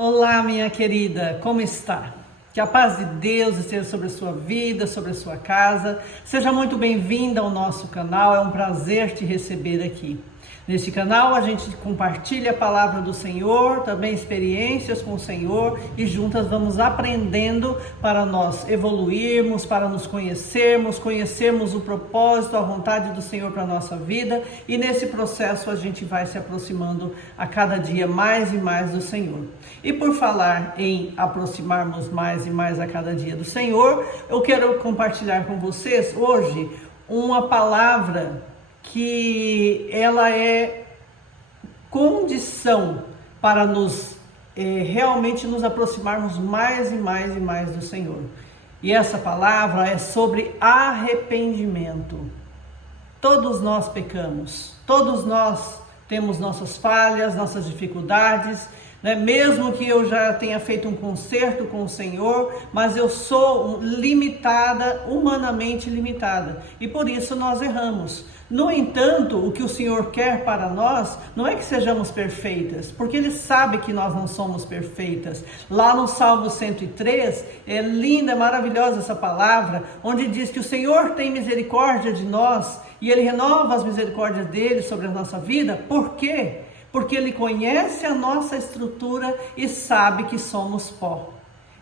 Olá, minha querida, como está? Que a paz de Deus esteja sobre a sua vida, sobre a sua casa. Seja muito bem-vinda ao nosso canal, é um prazer te receber aqui. Neste canal a gente compartilha a palavra do Senhor, também experiências com o Senhor e juntas vamos aprendendo para nós evoluirmos, para nos conhecermos o propósito, a vontade do Senhor para a nossa vida e nesse processo a gente vai se aproximando a cada dia mais e mais do Senhor. E por falar em aproximarmos mais e mais a cada dia do Senhor, eu quero compartilhar com vocês hoje uma palavra que ela é condição para realmente nos aproximarmos mais e mais e mais do Senhor. E essa palavra é sobre arrependimento. Todos nós pecamos, todos nós temos nossas falhas, nossas dificuldades, né? Mesmo que eu já tenha feito um concerto com o Senhor, mas eu sou limitada, humanamente limitada, e por isso nós erramos. No entanto, o que o Senhor quer para nós não é que sejamos perfeitas, porque Ele sabe que nós não somos perfeitas. Lá no Salmo 103, é linda, maravilhosa essa palavra, onde diz que o Senhor tem misericórdia de nós e Ele renova as misericórdias dele sobre a nossa vida. Por quê? Porque Ele conhece a nossa estrutura e sabe que somos pó.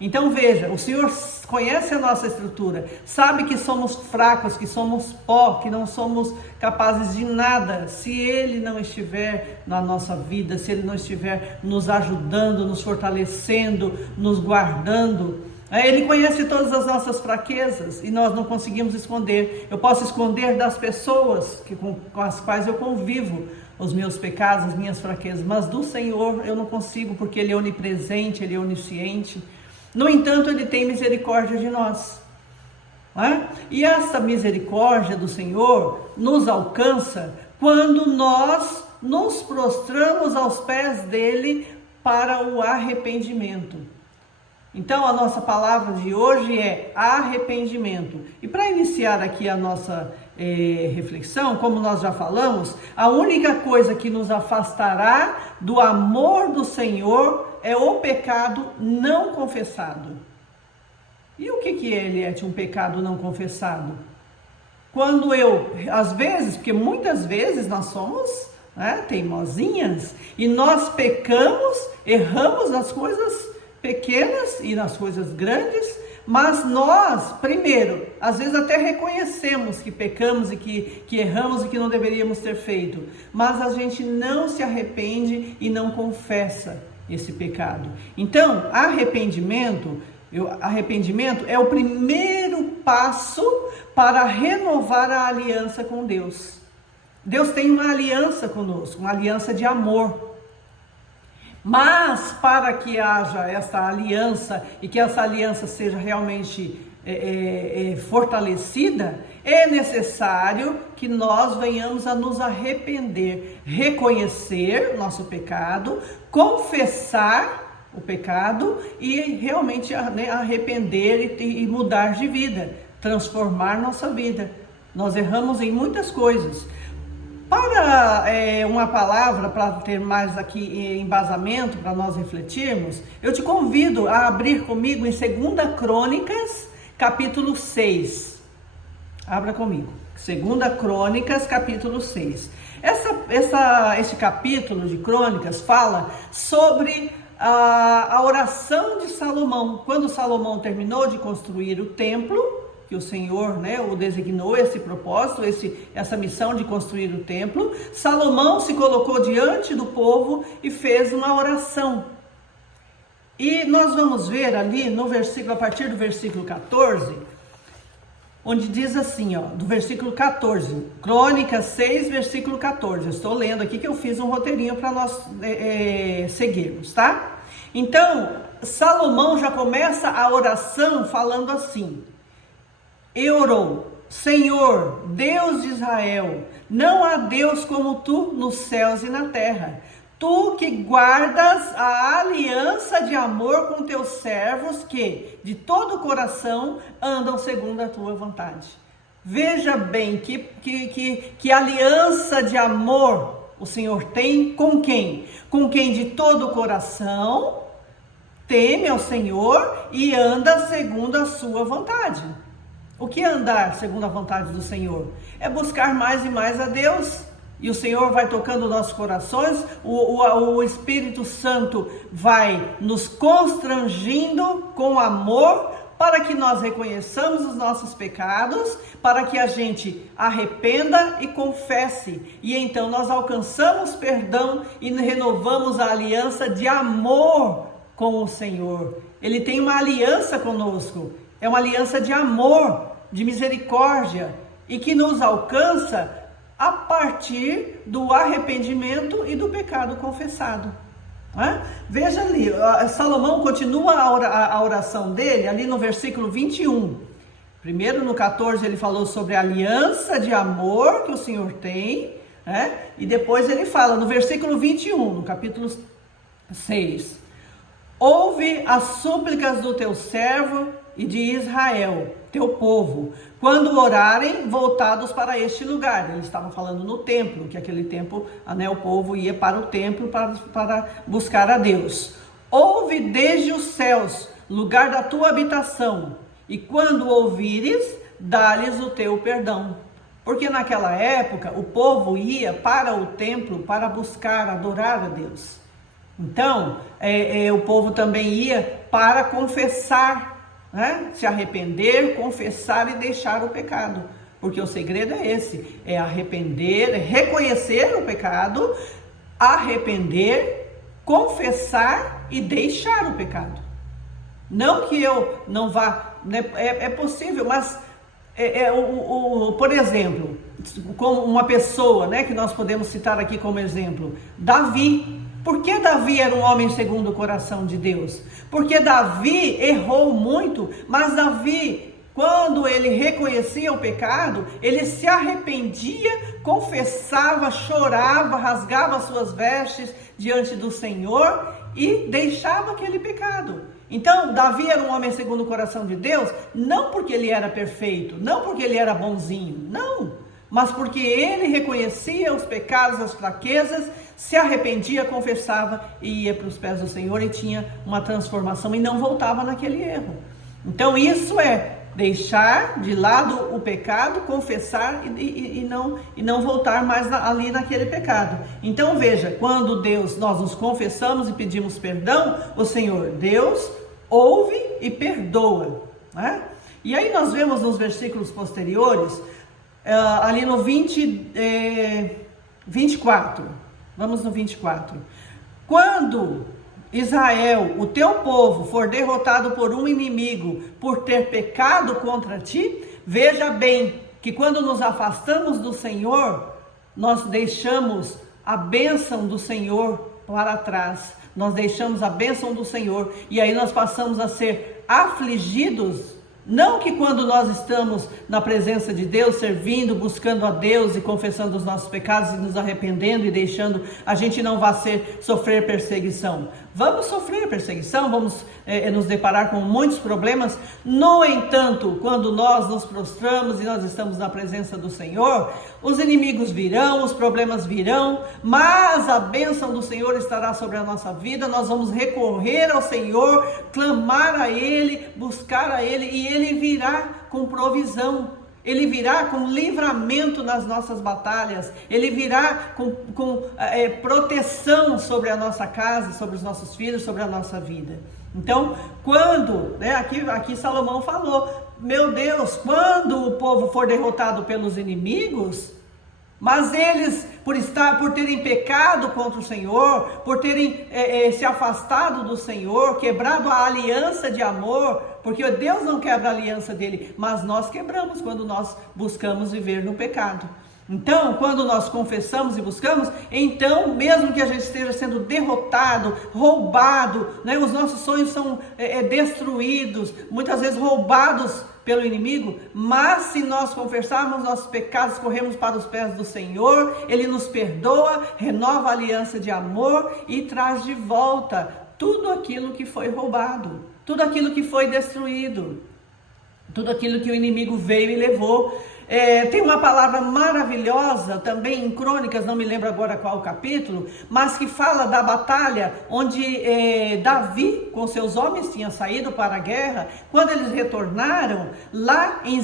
Então veja, o Senhor conhece a nossa estrutura, sabe que somos fracos, que somos pó, que não somos capazes de nada se Ele não estiver na nossa vida, se Ele não estiver nos ajudando, nos fortalecendo, nos guardando. Ele conhece todas as nossas fraquezas e nós não conseguimos esconder. Eu posso esconder das pessoas com as quais eu convivo os meus pecados, as minhas fraquezas, mas do Senhor eu não consigo, porque Ele é onipresente, Ele é onisciente. No entanto, Ele tem misericórdia de nós. E essa misericórdia do Senhor nos alcança quando nós nos prostramos aos pés dEle para o arrependimento. Então, a nossa palavra de hoje é arrependimento. E para iniciar aqui a nossa reflexão, como nós já falamos, a única coisa que nos afastará do amor do Senhor é o pecado não confessado. E o que é, Eliette, um pecado não confessado? Quando às vezes, porque muitas vezes nós somos teimosinhas, e nós pecamos, erramos nas coisas pequenas e nas coisas grandes, mas nós, primeiro, às vezes até reconhecemos que pecamos e que erramos e que não deveríamos ter feito, mas a gente não se arrepende e não confessa esse pecado. Então, arrependimento é o primeiro passo para renovar a aliança com Deus. Deus tem uma aliança conosco, uma aliança de amor. Mas para que haja essa aliança e que essa aliança seja realmente fortalecida, é necessário que nós venhamos a nos arrepender, reconhecer nosso pecado, confessar o pecado e realmente arrepender e mudar de vida, transformar nossa vida. Nós erramos em muitas coisas. Para uma palavra, para ter mais aqui embasamento, para nós refletirmos, eu te convido a abrir comigo em 2 Crônicas, capítulo 6. Abra comigo. 2 Crônicas, capítulo 6. Esse capítulo de Crônicas fala sobre a oração de Salomão. Quando Salomão terminou de construir o templo, que o Senhor o designou esse propósito, essa missão de construir o templo, Salomão se colocou diante do povo e fez uma oração. E nós vamos ver ali no versículo, a partir do versículo 14, onde diz assim, do versículo 14, Crônicas 6, versículo 14. Eu estou lendo aqui que eu fiz um roteirinho para nós seguirmos, tá? Então, Salomão já começa a oração falando assim: e orou: Senhor, Deus de Israel, não há Deus como tu nos céus e na terra. Tu que guardas a aliança de amor com teus servos, que de todo o coração andam segundo a tua vontade. Veja bem que aliança de amor o Senhor tem com quem? Com quem de todo o coração teme ao Senhor e anda segundo a sua vontade. O que é andar segundo a vontade do Senhor? É buscar mais e mais a Deus. E o Senhor vai tocando nossos corações, o Espírito Santo vai nos constrangindo com amor, para que nós reconheçamos os nossos pecados, para que a gente arrependa e confesse. E então nós alcançamos perdão e renovamos a aliança de amor com o Senhor. Ele tem uma aliança conosco, é uma aliança de amor, de misericórdia, e que nos alcança a partir do arrependimento e do pecado confessado. Veja ali, Salomão continua a oração dele ali no versículo 21. Primeiro no 14 ele falou sobre a aliança de amor que o Senhor tem, e depois ele fala no versículo 21, no capítulo 6: ouve as súplicas do teu servo e de Israel, teu povo, quando orarem voltados para este lugar. Ele estava falando no templo, que aquele tempo, o povo ia para o templo para buscar a Deus. Ouve desde os céus, lugar da tua habitação, e quando ouvires, dá-lhes o teu perdão. Porque naquela época o povo ia para o templo para buscar, adorar a Deus. Então, o povo também ia para confessar, se arrepender, confessar e deixar o pecado, porque o segredo é esse, é arrepender, é reconhecer o pecado, arrepender, confessar e deixar o pecado. Não que eu não vá, é possível, mas por exemplo, como uma pessoa, que nós podemos citar aqui como exemplo, Davi. Por que Davi era um homem segundo o coração de Deus? Porque Davi errou muito, mas Davi, quando ele reconhecia o pecado, ele se arrependia, confessava, chorava, rasgava suas vestes diante do Senhor e deixava aquele pecado. Então, Davi era um homem segundo o coração de Deus, não porque ele era perfeito, não porque ele era bonzinho, não, mas porque ele reconhecia os pecados, as fraquezas, se arrependia, confessava e ia para os pés do Senhor e tinha uma transformação e não voltava naquele erro. Então isso é deixar de lado o pecado, confessar e não voltar mais ali naquele pecado. Então veja, quando nós nos confessamos e pedimos perdão, o Senhor Deus ouve e perdoa. E aí nós vemos nos versículos posteriores, ali no 24, vamos no 24. Quando Israel, o teu povo, for derrotado por um inimigo por ter pecado contra ti, veja bem que quando nos afastamos do Senhor, nós deixamos a bênção do Senhor para trás. Nós deixamos a bênção do Senhor e aí nós passamos a ser afligidos. Não que quando nós estamos na presença de Deus, servindo, buscando a Deus e confessando os nossos pecados e nos arrependendo e deixando, a gente não vá sofrer perseguição. Vamos sofrer perseguição, vamos nos deparar com muitos problemas. No entanto, quando nós nos prostramos e nós estamos na presença do Senhor, os inimigos virão, os problemas virão, mas a bênção do Senhor estará sobre a nossa vida. Nós vamos recorrer ao Senhor, clamar a Ele, buscar a Ele, e Ele virá com provisão. Ele virá com livramento nas nossas batalhas. Ele virá com proteção sobre a nossa casa, sobre os nossos filhos, sobre a nossa vida. Então, quando, aqui Salomão falou, meu Deus, quando o povo for derrotado pelos inimigos, mas eles, por terem pecado contra o Senhor, por terem se afastado do Senhor, quebrado a aliança de amor, porque Deus não quebra a aliança dele, mas nós quebramos quando nós buscamos viver no pecado. Então, quando nós confessamos e buscamos, então, mesmo que a gente esteja sendo derrotado, roubado, os nossos sonhos são destruídos, muitas vezes roubados pelo inimigo, mas se nós confessarmos nossos pecados, corremos para os pés do Senhor, Ele nos perdoa, renova a aliança de amor e traz de volta tudo aquilo que foi roubado, tudo aquilo que foi destruído, tudo aquilo que o inimigo veio e levou. Tem uma palavra maravilhosa também em Crônicas, não me lembro agora qual o capítulo, mas que fala da batalha onde Davi com seus homens tinha saído para a guerra. Quando eles retornaram lá em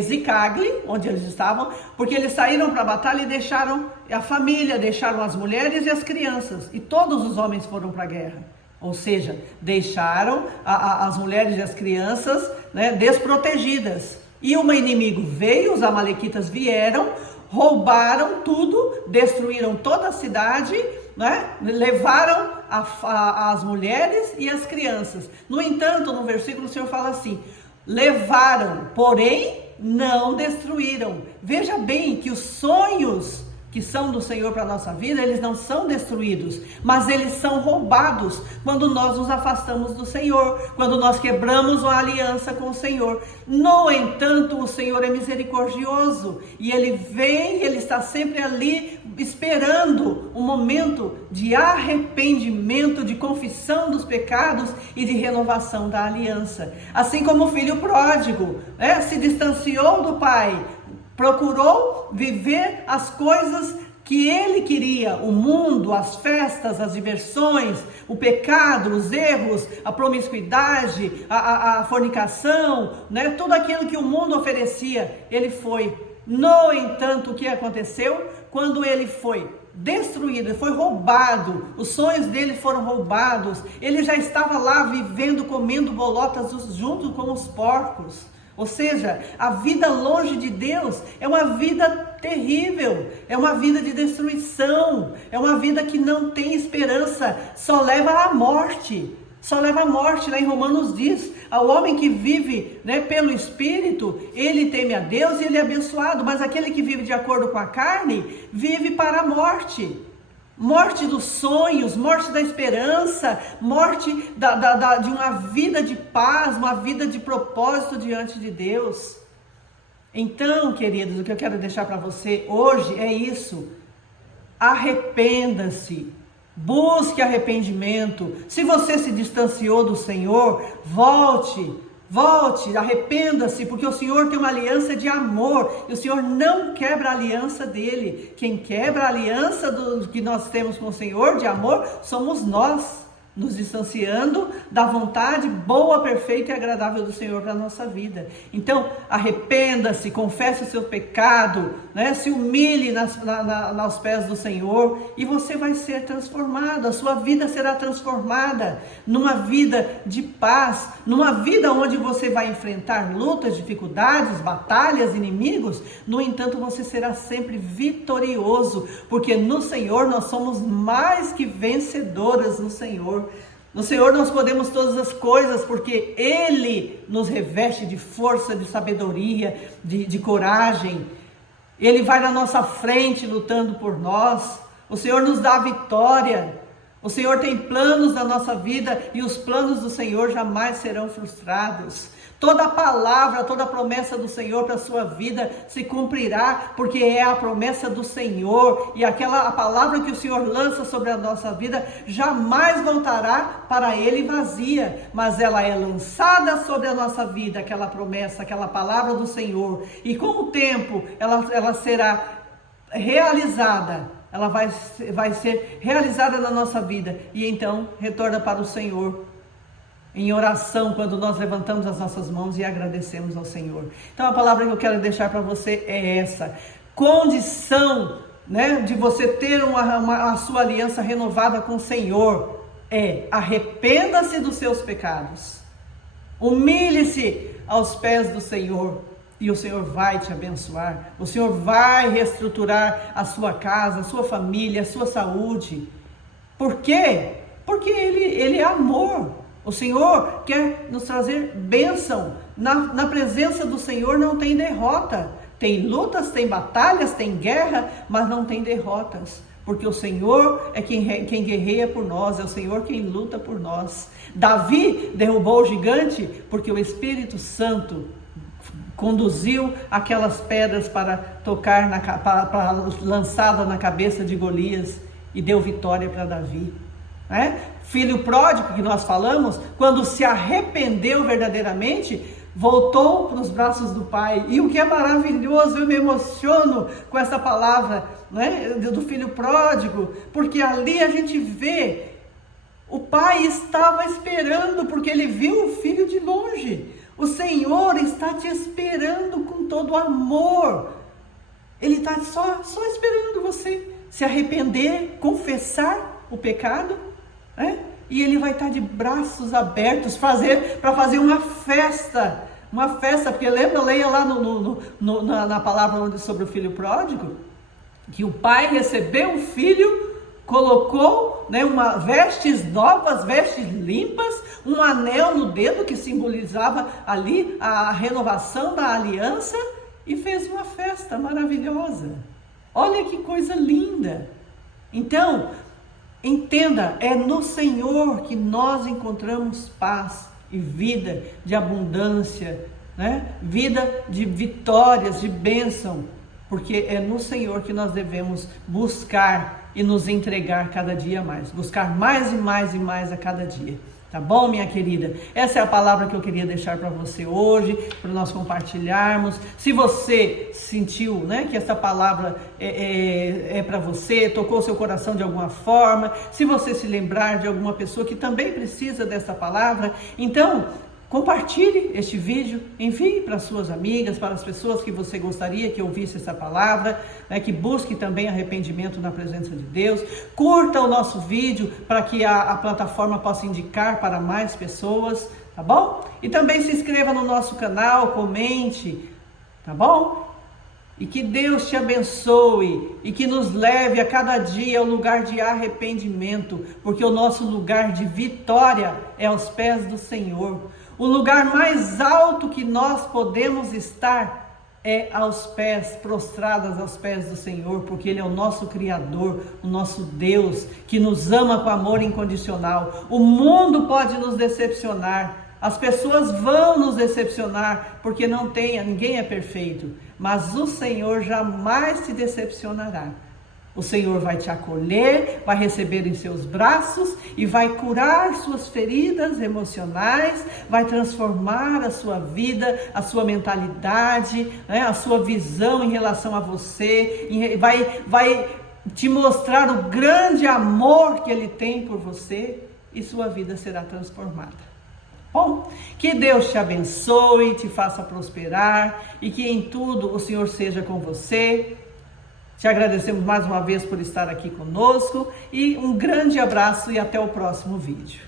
Ziclague, onde eles estavam, porque eles saíram para a batalha e deixaram a família, deixaram as mulheres e as crianças, e todos os homens foram para a guerra. Ou seja, deixaram as mulheres e as crianças, né, desprotegidas. E o inimigo veio, os amalequitas vieram, roubaram tudo, destruíram toda a cidade, né? Levaram as mulheres e as crianças. No entanto, no versículo o Senhor fala assim: levaram, porém não destruíram. Veja bem que os sonhos que são do Senhor para a nossa vida, eles não são destruídos, mas eles são roubados quando nós nos afastamos do Senhor, quando nós quebramos a aliança com o Senhor. No entanto, o Senhor é misericordioso e Ele vem, Ele está sempre ali esperando um momento de arrependimento, de confissão dos pecados e de renovação da aliança. Assim como o filho pródigo, se distanciou do pai, procurou viver as coisas que ele queria, o mundo, as festas, as diversões, o pecado, os erros, a promiscuidade, a fornicação, né? Tudo aquilo que o mundo oferecia, ele foi. No entanto, o que aconteceu? Quando ele foi destruído, foi roubado, os sonhos dele foram roubados, ele já estava lá vivendo, comendo bolotas junto com os porcos. Ou seja, a vida longe de Deus é uma vida terrível, é uma vida de destruição, é uma vida que não tem esperança, só leva à morte. Só leva à morte. Lá em Romanos diz: ao homem que vive, né, pelo Espírito, ele teme a Deus e ele é abençoado, mas aquele que vive de acordo com a carne, vive para a morte. Morte dos sonhos, morte da esperança, morte de uma vida de paz, uma vida de propósito diante de Deus. Então, queridos, o que eu quero deixar para você hoje é isso: arrependa-se, busque arrependimento. Se você se distanciou do Senhor, volte, arrependa-se, porque o Senhor tem uma aliança de amor, e o Senhor não quebra a aliança dele. Quem quebra a aliança que nós temos com o Senhor de amor, somos nós, nos distanciando da vontade boa, perfeita e agradável do Senhor para a nossa vida. Então, arrependa-se, confesse o seu pecado, né? Se humilhe aos pés do Senhor, e você vai ser transformado, a sua vida será transformada numa vida de paz, numa vida onde você vai enfrentar lutas, dificuldades, batalhas, inimigos. No entanto, você será sempre vitorioso, porque no Senhor nós somos mais que vencedoras no Senhor. No Senhor nós podemos todas as coisas, porque Ele nos reveste de força, de sabedoria, de coragem. Ele vai na nossa frente lutando por nós. O Senhor nos dá a vitória. O Senhor tem planos na nossa vida e os planos do Senhor jamais serão frustrados. Toda palavra, toda promessa do Senhor para a sua vida se cumprirá, porque é a promessa do Senhor, e a palavra que o Senhor lança sobre a nossa vida jamais voltará para Ele vazia, mas ela é lançada sobre a nossa vida, aquela promessa, aquela palavra do Senhor, e com o tempo ela será realizada. Ela vai ser realizada na nossa vida, e então retorna para o Senhor em oração, quando nós levantamos as nossas mãos e agradecemos ao Senhor. Então a palavra que eu quero deixar para você é essa: condição, né, de você ter a sua aliança renovada com o Senhor arrependa-se dos seus pecados, humilhe-se aos pés do Senhor, e o Senhor vai te abençoar. O Senhor vai reestruturar a sua casa, a sua família, a sua saúde. Por quê? Porque Ele é amor. O Senhor quer nos trazer bênção. Na presença do Senhor não tem derrota. Tem lutas, tem batalhas, tem guerra, mas não tem derrotas. Porque o Senhor é quem guerreia por nós, é o Senhor quem luta por nós. Davi derrubou o gigante porque o Espírito Santo conduziu aquelas pedras para tocar, para lançada na cabeça de Golias, e deu vitória para Davi. Filho pródigo que nós falamos, quando se arrependeu verdadeiramente, voltou para os braços do Pai. E o que é maravilhoso, eu me emociono com essa palavra, né, do filho pródigo, porque ali a gente vê, o pai estava esperando, porque ele viu o filho de longe. O Senhor está te esperando com todo amor. Ele está só esperando você se arrepender, confessar o pecado, né? E Ele vai estar de braços abertos para fazer uma festa, porque leia lá na palavra sobre o filho pródigo, que o pai recebeu o filho, colocou, né, vestes novas, vestes limpas, um anel no dedo que simbolizava ali a renovação da aliança, e fez uma festa maravilhosa. Olha que coisa linda. Então, entenda, é no Senhor que nós encontramos paz e vida de abundância, né? Vida de vitórias, de bênção, porque é no Senhor que nós devemos buscar e nos entregar cada dia mais, buscar mais e mais e mais a cada dia. Tá bom, minha querida? Essa é a palavra que eu queria deixar para você hoje, para nós compartilharmos. Se você sentiu, né, que essa palavra é para você, tocou seu coração de alguma forma, se você se lembrar de alguma pessoa que também precisa dessa palavra, então compartilhe este vídeo, envie para suas amigas, para as pessoas que você gostaria que ouvisse essa palavra, né, que busque também arrependimento na presença de Deus. Curta o nosso vídeo para que a plataforma possa indicar para mais pessoas, tá bom? E também se inscreva no nosso canal, comente, tá bom? E que Deus te abençoe e que nos leve a cada dia ao lugar de arrependimento, porque o nosso lugar de vitória é aos pés do Senhor. O lugar mais alto que nós podemos estar é aos pés, prostradas aos pés do Senhor, porque Ele é o nosso Criador, o nosso Deus, que nos ama com amor incondicional. O mundo pode nos decepcionar, as pessoas vão nos decepcionar, porque ninguém é perfeito, mas o Senhor jamais te decepcionará. O Senhor vai te acolher, vai receber em seus braços e vai curar suas feridas emocionais, vai transformar a sua vida, a sua mentalidade, né, a sua visão em relação a você, vai te mostrar o grande amor que Ele tem por você e sua vida será transformada. Bom, que Deus te abençoe, te faça prosperar e que em tudo o Senhor seja com você. Te agradecemos mais uma vez por estar aqui conosco e um grande abraço e até o próximo vídeo.